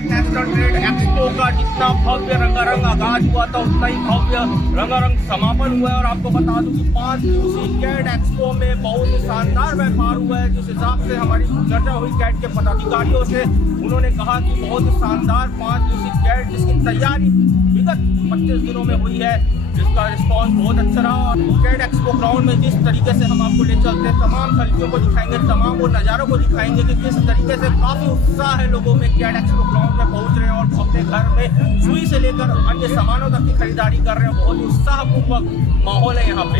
Cat national trade expo का जितना भव्य रंगारंग आगाज हुआ था उतना ही भव्य रंगारंग समापन हुआ है। और आपको बता दूं कि 5 दिवसीय कैट एक्सपो में बहुत ही शानदार व्यापार हुआ है। जिस हिसाब से हमारी चर्चा हुई कैट के पदाधिकारियों से, उन्होंने कहा कि बहुत ही शानदार 5 दिवसीय कैट जिसकी तैयारी विगत 25 दिनों में हुई है, जिसका रिस्पॉन्स बहुत अच्छा रहा। और कैट एक्सपो ग्राउंड में जिस तरीके से हम आपको ले चलते हैं, तमाम खिड़कियों को दिखाएंगे, तमाम वो नज़ारों को दिखाएंगे कि किस तरीके से काफ़ी उत्साह है लोगों में कैट एक्सपो ग्राउंड में पहुंच रहे हैं और अपने घर में सुई से लेकर अन्य सामानों तक की खरीदारी कर रहे हैं। बहुत ही उत्साहपूर्वक माहौल है यहाँ पे।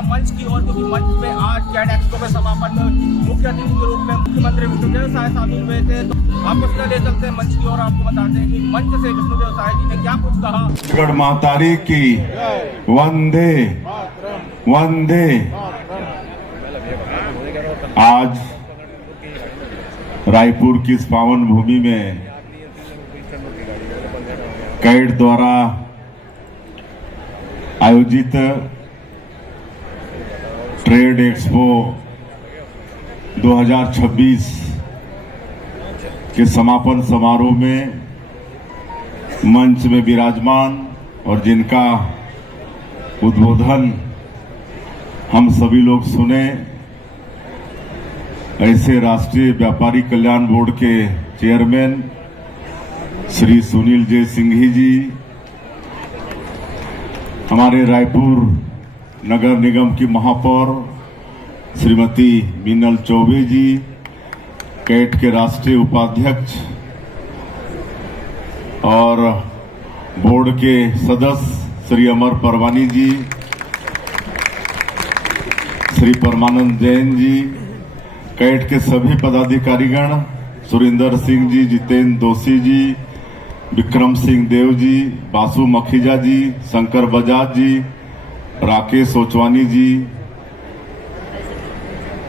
मंच की ओर, क्योंकि मंच में आज कैट एक्सपो के समापन में मुख्य अतिथि के रूप में मुख्यमंत्री विष्णुदेव साय शामिल हुए थे। तो आपको सीधा ले चलते हैं मंच की ओर, आपको बताते हैं कि मंच से विष्णुदेव साय जी ने क्या कुछ कहा। गढ़ मातारी की वंदे वंदे। आज रायपुर की इस पावन भूमि में कैट द्वारा आयोजित ट्रेड एक्सपो 2026 के समापन समारोह में मंच में विराजमान और जिनका उद्बोधन हम सभी लोग सुने, ऐसे राष्ट्रीय व्यापारी कल्याण बोर्ड के चेयरमैन श्री सुनील जे सिंघी जी, हमारे रायपुर नगर निगम की महापौर श्रीमती मीनल चौबे जी, कैट के राष्ट्रीय उपाध्यक्ष और बोर्ड के सदस्य श्री अमर परवानी जी, श्री परमानंद जैन जी, कैट के सभी पदाधिकारीगण सुरेंद्र सिंह जी, जितेंद्र दोषी जी, विक्रम सिंह देव जी, बासु मखीजा जी, शंकर बजाज जी, राकेश ओचवानी जी,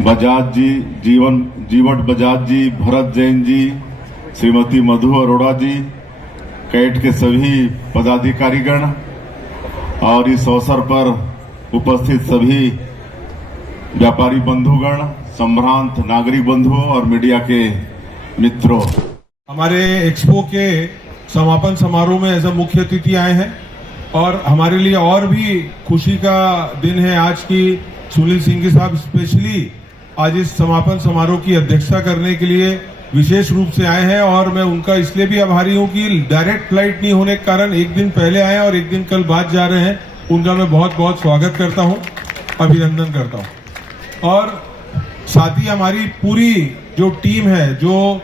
बजाज जी, जीवट बजाज जी, भरत जैन जी, श्रीमती मधु अरोड़ा जी, कैट के सभी पदाधिकारीगण और इस अवसर पर उपस्थित सभी व्यापारी बंधुगण, संभ्रांत नागरिक बंधुओं और मीडिया के मित्रों। हमारे एक्सपो के समापन समारोह में एज अ मुख्य अतिथि आए हैं और हमारे लिए और भी खुशी का दिन है आज की सुनील सिंह साहब स्पेशली आज इस समापन समारोह की अध्यक्षता करने के लिए विशेष रूप से आए हैं। और मैं उनका इसलिए भी आभारी हूं कि डायरेक्ट फ्लाइट नहीं होने के कारण एक दिन पहले आए और एक दिन कल बाद जा रहे हैं। उनका मैं बहुत बहुत स्वागत करता हूं, अभिनंदन करता हूं। और साथ ही हमारी पूरी जो टीम है, जो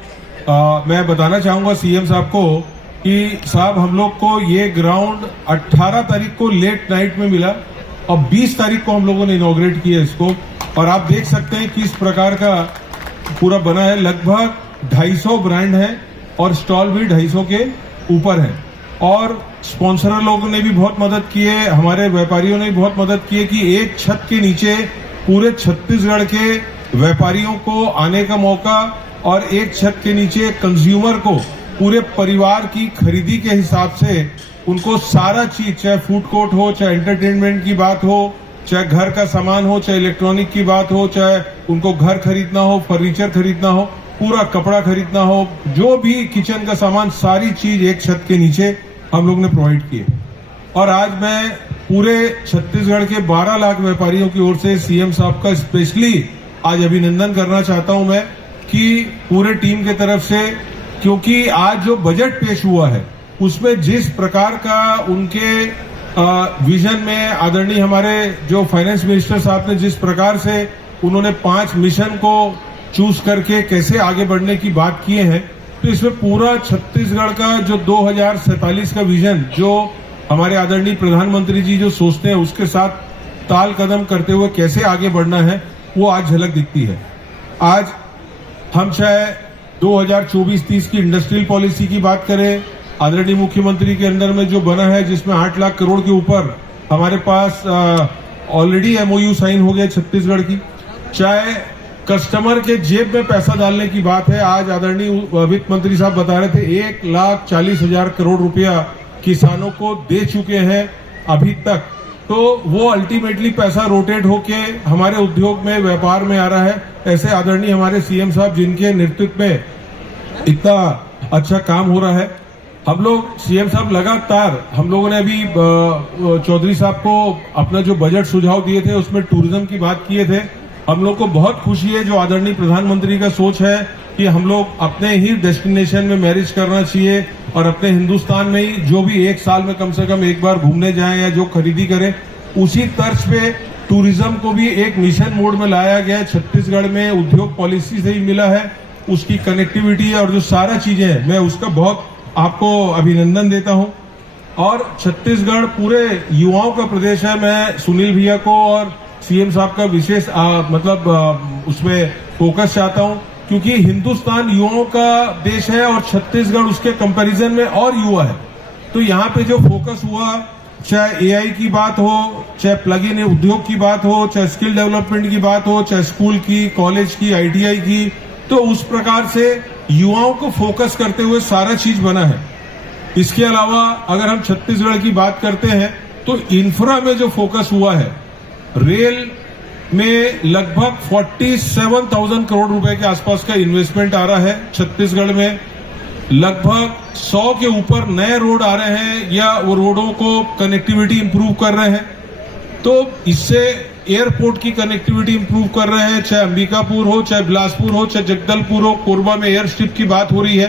मैं बताना चाहूंगा सीएम साहब को कि साहब हम लोग को ये ग्राउंड 18 तारीख को लेट नाइट में मिला और 20 तारीख को हम लोगों ने इनॉग्रेट किया इसको। और आप देख सकते हैं किस प्रकार का पूरा बना है। लगभग 250 ब्रांड है और स्टॉल भी 250 के ऊपर है। और स्पॉन्सर लोगों ने भी बहुत मदद की है, हमारे व्यापारियों ने भी बहुत मदद की है कि एक छत के नीचे पूरे छत्तीसगढ़ के व्यापारियों को आने का मौका और एक छत के नीचे कंज्यूमर को पूरे परिवार की खरीदी के हिसाब से उनको सारा चीज, चाहे फूड कोर्ट हो, चाहे एंटरटेनमेंट की बात हो, चाहे घर का सामान हो, चाहे इलेक्ट्रॉनिक की बात हो, चाहे उनको घर खरीदना हो, फर्नीचर खरीदना हो, पूरा कपड़ा खरीदना हो, जो भी किचन का सामान, सारी चीज एक छत के नीचे हम लोग ने प्रोवाइड किए। और आज मैं पूरे छत्तीसगढ़ के 12 लाख व्यापारियों की ओर से सीएम साहब का स्पेशली आज अभिनंदन करना चाहता हूं मैं कि पूरे टीम के तरफ से, क्योंकि आज जो बजट पेश हुआ है उसमें जिस प्रकार का उनके विजन में आदरणीय हमारे जो फाइनेंस मिनिस्टर साहब ने जिस प्रकार से उन्होंने 5 मिशन को चूज करके कैसे आगे बढ़ने की बात किए हैं, तो इसमें पूरा छत्तीसगढ़ का जो 2047 का विजन जो हमारे आदरणीय प्रधानमंत्री जी जो सोचते हैं उसके साथ ताल कदम करते हुए कैसे आगे बढ़ना है वो आज झलक दिखती है। आज हम चाहे 2024-30 की इंडस्ट्रियल पॉलिसी की बात करें, आदरणीय मुख्यमंत्री के अंदर में जो बना है जिसमें 8 लाख करोड़ के ऊपर हमारे पास ऑलरेडी MOU साइन हो गया छत्तीसगढ़ की, चाहे कस्टमर के जेब में पैसा डालने की बात है। आज आदरणीय वित्त मंत्री साहब बता रहे थे 1,40,000 करोड़ रुपया किसानों को दे चुके हैं अभी तक, तो वो अल्टीमेटली पैसा रोटेट होके हमारे उद्योग में व्यापार में आ रहा है। ऐसे आदरणीय हमारे CM साहब जिनके नेतृत्व में इतना अच्छा काम हो रहा है, हम लोग CM साहब लगातार हम लोगों ने अभी चौधरी साहब को अपना जो बजट सुझाव दिए थे उसमें टूरिज्म की बात किए थे। हम लोग को बहुत खुशी है जो आदरणीय प्रधानमंत्री का सोच है कि हम लोग अपने ही डेस्टिनेशन में मैरिज करना चाहिए और अपने हिंदुस्तान में ही जो भी एक साल में कम से कम एक बार घूमने जाएं या जो खरीदी करें, उसी तर्ज पे टूरिज्म को भी एक मिशन मोड में लाया गया है। छत्तीसगढ़ में उद्योग पॉलिसी से ही मिला है, उसकी कनेक्टिविटी और जो सारा चीजें हैं, मैं उसका बहुत आपको अभिनंदन देता हूं। और छत्तीसगढ़ पूरे युवाओं का प्रदेश है। मैं सुनील भैया को और CM साहब का विशेष उसमें फोकस चाहता हूं, क्योंकि हिंदुस्तान युवाओं का देश है और छत्तीसगढ़ उसके कंपैरिजन में और युवा है। तो यहाँ पे जो फोकस हुआ, चाहे AI की बात हो, चाहे प्लग इन उद्योग की बात हो, चाहे स्किल डेवलपमेंट की बात हो, चाहे स्कूल की, कॉलेज की, ITI की, तो उस प्रकार से युवाओं को फोकस करते हुए सारा चीज बना है। इसके अलावा अगर हम छत्तीसगढ़ की बात करते हैं तो इंफ्रा में जो फोकस हुआ है, रेल में लगभग 47,000 करोड़ रुपए के आसपास का इन्वेस्टमेंट आ रहा है। छत्तीसगढ़ में लगभग 100 के ऊपर नए रोड आ रहे हैं या वो रोडों को कनेक्टिविटी इंप्रूव कर रहे हैं, तो इससे एयरपोर्ट की कनेक्टिविटी इंप्रूव कर रहे हैं। चाहे अंबिकापुर हो, चाहे बिलासपुर हो, चाहे जगदलपुर हो, कोरबा में एयर स्ट्रिप की बात हो रही है,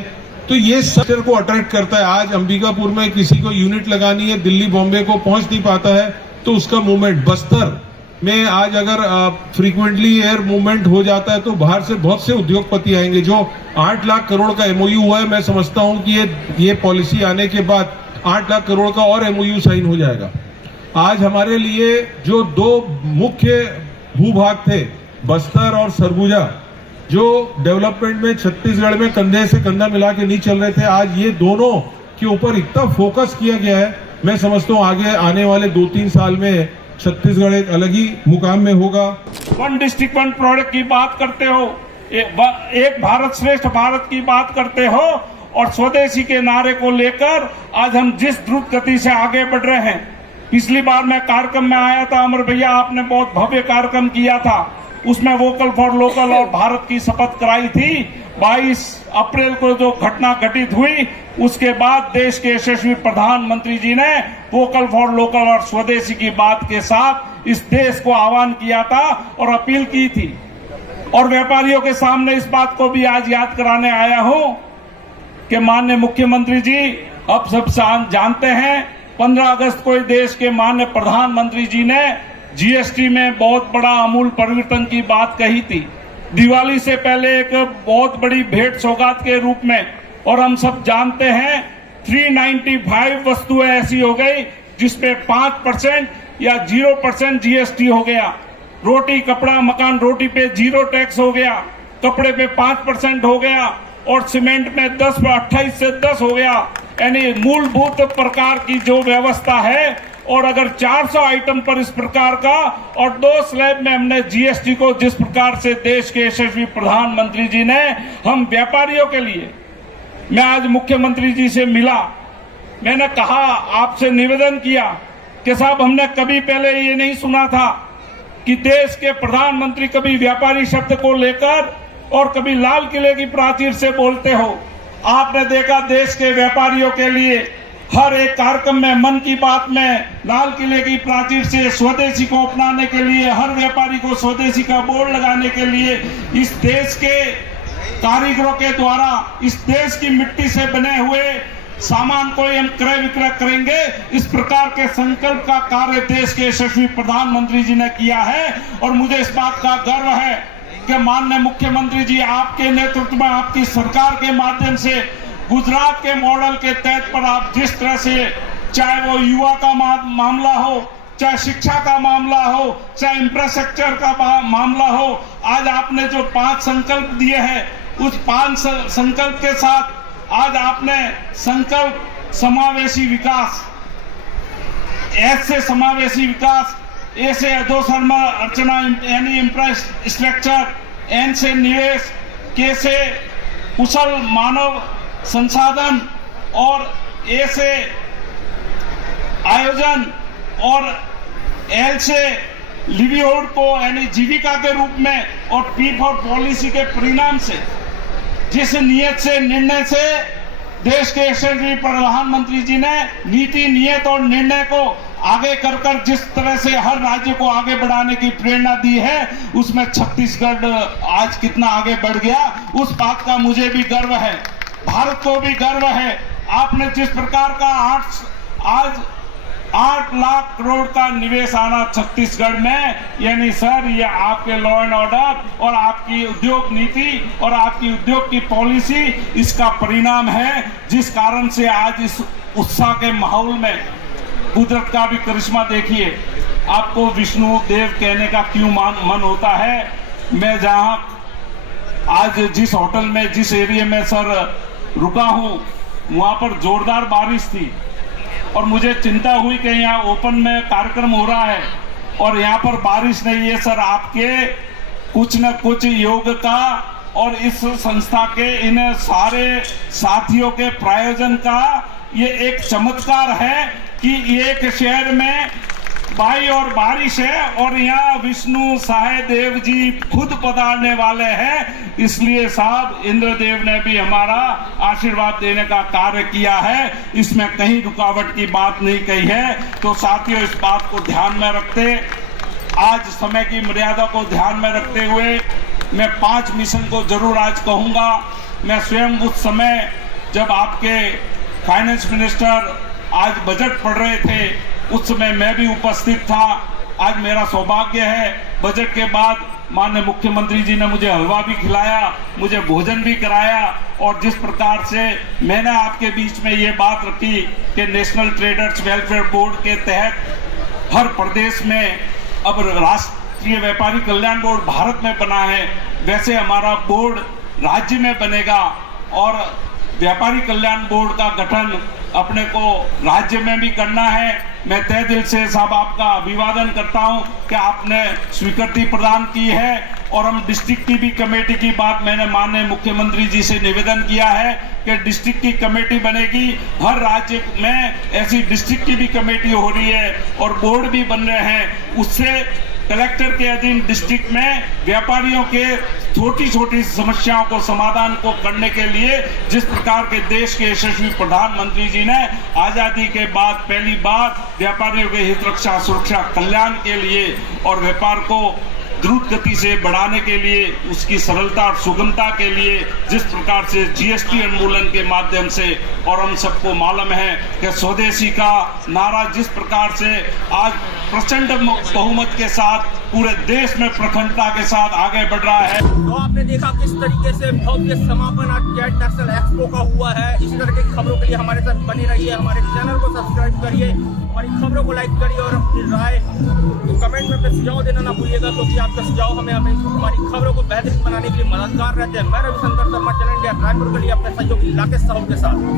तो ये सेक्टर को अट्रैक्ट करता है। आज अंबिकापुर में किसी को यूनिट लगानी है, दिल्ली बॉम्बे को पहुंच नहीं पाता है, तो उसका मूवमेंट बस्तर में आज अगर फ्रीक्वेंटली एयर मूवमेंट हो जाता है तो बाहर से बहुत से उद्योगपति आएंगे। जो 8 लाख करोड़ का MOU हुआ है, मैं समझता हूं कि ये पॉलिसी आने के बाद 8 लाख करोड़ का और MOU साइन हो जाएगा। आज हमारे लिए जो 2 मुख्य भूभाग थे, बस्तर और सरगुजा, जो डेवलपमेंट में छत्तीसगढ़ में कंधे से कंधा मिला के नहीं चल रहे थे, आज ये दोनों के ऊपर इतना फोकस किया गया है। मैं समझता हूं आगे आने वाले 2-3 साल में छत्तीसगढ़ एक अलग ही मुकाम में होगा। वन डिस्ट्रिक्ट वन प्रोडक्ट की बात करते हो, एक भारत श्रेष्ठ भारत की बात करते हो, और स्वदेशी के नारे को लेकर आज हम जिस द्रुत गति से आगे बढ़ रहे हैं। पिछली बार मैं कार्यक्रम में आया था, अमर भैया आपने बहुत भव्य कार्यक्रम किया था, उसमें वोकल फॉर लोकल और भारत की शपथ कराई थी। 22 अप्रैल को जो घटना घटित हुई, उसके बाद देश के यशस्वी प्रधानमंत्री जी ने वोकल फॉर लोकल और स्वदेशी की बात के साथ इस देश को आह्वान किया था और अपील की थी। और व्यापारियों के सामने इस बात को भी आज याद कराने आया हूं कि माननीय मुख्यमंत्री जी अब सब जानते हैं, 15 अगस्त को देश के माननीय प्रधानमंत्री जी ने GST में बहुत बड़ा आमूल परिवर्तन की बात कही थी, दिवाली से पहले एक बहुत बड़ी भेंट सौगात के रूप में। और हम सब जानते हैं 395 वस्तुएं ऐसी हो गई जिसपे 5% या 0% GST हो गया। रोटी, कपड़ा, मकान, रोटी पे 0 टैक्स हो गया, कपड़े पे 5% हो गया, और सीमेंट में 28 से 10 हो गया। यानी मूलभूत प्रकार की जो व्यवस्था है, और अगर 400 आइटम पर इस प्रकार का और 2 स्लैब में हमने GST को जिस प्रकार से देश के यशस्वी प्रधानमंत्री जी ने हम व्यापारियों के लिए, मैं आज मुख्यमंत्री जी से मिला, मैंने कहा, आपसे निवेदन किया कि साहब हमने कभी पहले ये नहीं सुना था कि देश के प्रधानमंत्री कभी व्यापारी शब्द को लेकर और कभी लाल किले की प्राचीर से बोलते हो। आपने देखा देश के व्यापारियों के लिए हर एक कार्यक्रम में, मन की बात में, लाल किले की प्राचीर से स्वदेशी को अपनाने के लिए, हर व्यापारी को स्वदेशी का बोर्ड लगाने के लिए, इस देश के कारीगरों के द्वारा इस देश की मिट्टी से बने हुए सामान को हम क्रय विक्रय करेंगे, इस प्रकार के संकल्प का कार्य देश के यशस्वी प्रधानमंत्री जी ने किया है। और मुझे इस बात का गर्व है कि माननीय मुख्यमंत्री जी आपके नेतृत्व में आपकी सरकार के माध्यम से गुजरात के मॉडल के तहत पर आप जिस तरह से, चाहे वो युवा का मामला हो, चाहे शिक्षा का मामला हो, चाहे इंफ्रास्ट्रक्चर का मामला हो, आज आपने जो 5 संकल्प दिए हैं, उस 5 संकल्प के साथ आज आपने संकल्प समावेशी विकास, ऐसे समावेशी विकास, ऐसे अधोसरमा अर्चना यानी इंफ्रास्ट्रक्चर, एन से निवेश, के से कुशल मानव संसाधन और ऐसे आयोजन और एल से लिवलीहुड को यानी जीविका के रूप में और पी फॉर पॉलिसी के परिणाम से, जिस नियत से निर्णय से देश के यशस्वी प्रधानमंत्री जी ने नीति, नियत और निर्णय को आगे कर जिस तरह से हर राज्य को आगे बढ़ाने की प्रेरणा दी है, उसमें छत्तीसगढ़ आज कितना आगे बढ़ गया, उस बात का मुझे भी गर्व है, भारत को भी गर्व है। आपने जिस प्रकार का आज 8 लाख करोड़ का निवेश आना छत्तीसगढ़ में, यानी सर ये आपके लॉ एंड ऑर्डर और आपकी उद्योग नीति और आपकी उद्योग की पॉलिसी, इसका परिणाम है, जिस कारण से आज इस उत्साह के माहौल में कुदरत का भी करिश्मा देखिए। आपको विष्णु देव कहने का क्यों मन होता है। मैं जहां आज जिस होटल में, जिस एरिया में सर रुका हूं, वहां पर जोरदार बारिश थी और मुझे चिंता हुई कि यहाँ ओपन में कार्यक्रम हो रहा है और यहाँ पर बारिश नहीं है। सर आपके कुछ न कुछ योग का और इस संस्था के इन सारे साथियों के प्रायोजन का ये एक चमत्कार है कि एक शहर में भाई और बारिश है और यहाँ विष्णु सहाय देव जी खुद पधारने वाले हैं। इसलिए साहब इंद्रदेव ने भी हमारा आशीर्वाद देने का कार्य किया है, इसमें कहीं रुकावट की बात नहीं कही है। तो साथियों, इस बात को ध्यान में रखते, आज समय की मर्यादा को ध्यान में रखते हुए मैं 5 मिशन को जरूर आज कहूंगा। मैं स्वयं उस समय जब आपके फाइनेंस मिनिस्टर आज बजट पढ़ रहे थे, उस समय मैं भी उपस्थित था। आज मेरा सौभाग्य है, बजट के बाद माननीय मुख्यमंत्री जी ने मुझे हलवा भी खिलाया, मुझे भोजन भी कराया और जिस प्रकार से मैंने आपके बीच में ये बात रखी कि नेशनल ट्रेडर्स वेलफेयर बोर्ड के तहत हर प्रदेश में अब राष्ट्रीय व्यापारी कल्याण बोर्ड भारत में बना है, वैसे हमारा बोर्ड राज्य में बनेगा और व्यापारी कल्याण बोर्ड का गठन अपने को राज्य में भी करना है। मैं तहे दिल से साहब आपका अभिवादन करता हूं कि आपने स्वीकृति प्रदान की है और हम डिस्ट्रिक्ट की भी कमेटी की बात मैंने माननीय मुख्यमंत्री जी से निवेदन किया है कि डिस्ट्रिक्ट की कमेटी बनेगी। हर राज्य में ऐसी डिस्ट्रिक्ट की भी कमेटी हो रही है और बोर्ड भी बन रहे हैं। उससे कलेक्टर के अधीन डिस्ट्रिक्ट में व्यापारियों के छोटी छोटी समस्याओं को समाधान को करने के लिए, जिस प्रकार के देश के यशस्वी प्रधानमंत्री जी ने आजादी के बाद पहली बार व्यापारियों के हित रक्षा सुरक्षा कल्याण के लिए और व्यापार को द्रुत गति से बढ़ाने के लिए, उसकी सरलता और सुगमता के लिए जिस प्रकार से जीएसटी उन्मूलन के माध्यम से, और हम सबको मालूम है कि स्वदेशी का नारा जिस प्रकार से आज प्रचंड बहुमत के साथ पूरे देश में प्रखंडता के साथ आगे बढ़ रहा है। तो आपने देखा किस तरीके से भव्य समापन आज कैट नेशनल एक्सपो का हुआ है। इस तरह की खबरों के लिए हमारे साथ बने रहिए, हमारे चैनल को सब्सक्राइब करिए, हमारी खबरों को लाइक करिए और अपनी राय तो कमेंट में अपने सुझाव देना ना भूलिएगा, क्योंकि आपका सुझाव हमें हमारी खबरों को बेहतरीन बनाने के लिए मददगार रहते हैं। मैं रविशंकर शर्मा, चैनल इंडिया रायपुर के लिए अपने सहयोगी राकेश साहू के साथ।